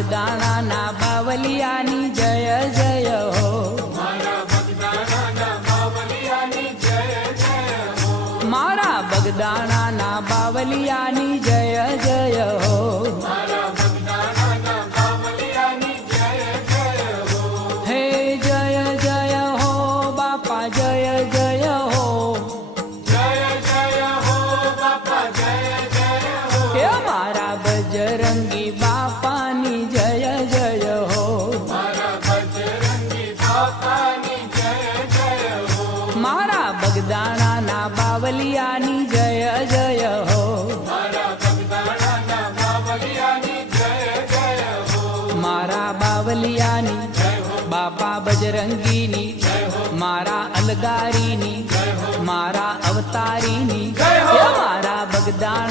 બગદાણાના બાવલિયાની જય જય હો, મારા બગદાણાના બાવલિયાની જય જય હો, મારા બગદાણાના બાવલિયાની જય જય હો, મારા બગદાણાના બાવલિયાની જય જય હો, હે જય જય હો બાપા જય જય હો, જય જય હો બાપા જય જય હો, હે મારા બજરંગી બાપાની જય જય હો, મારા બજરંગી બાપાની જય જય હો, મારા બગદાણાના બાવલિયાની જય જય હો, મારા બગદાણાના બાવલિયાની જય જય હો, મારા બાવલિયાની જય હો, બાપા બજરંગીની જય હો, મારા અલગારીની જય હો, મારા અવતારીની જય હો. મારા બગદાણા